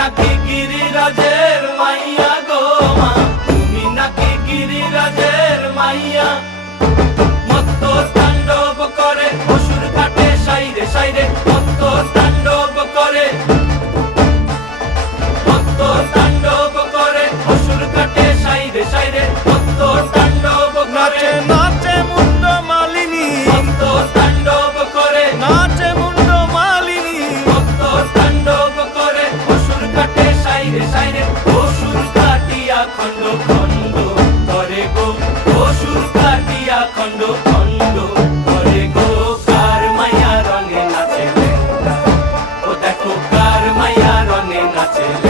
নাকি গিরিরাজের মাইয়া গো মা, তুমি নাকি গিরিরাজের মাইয়া। মত্ত তাণ্ডব করে অসুর কাটে সাইরে সাইরে, মত্ত তাণ্ডব করে, মত্ত তাণ্ডব করে অসুর কাটে সাইরে সাইরে, মত্ত তাণ্ডব করে। নাচে মুন্ড মালিনী, মত্ত তাণ্ডব করে, নাচে মুন্ড মালিনী, মত্ত তাণ্ডব করে অসুর কাটে সাইরে সাইরে, অসুর কাটিয়া খণ্ড খণ্ড করে গো, অসুর কাটিয়া খণ্ড খণ্ড করে গো। কার মায়া রঙে নাচে লেঙ্গা, ও দেখো কার মায়া রঙে নাচে লেঙ্গা।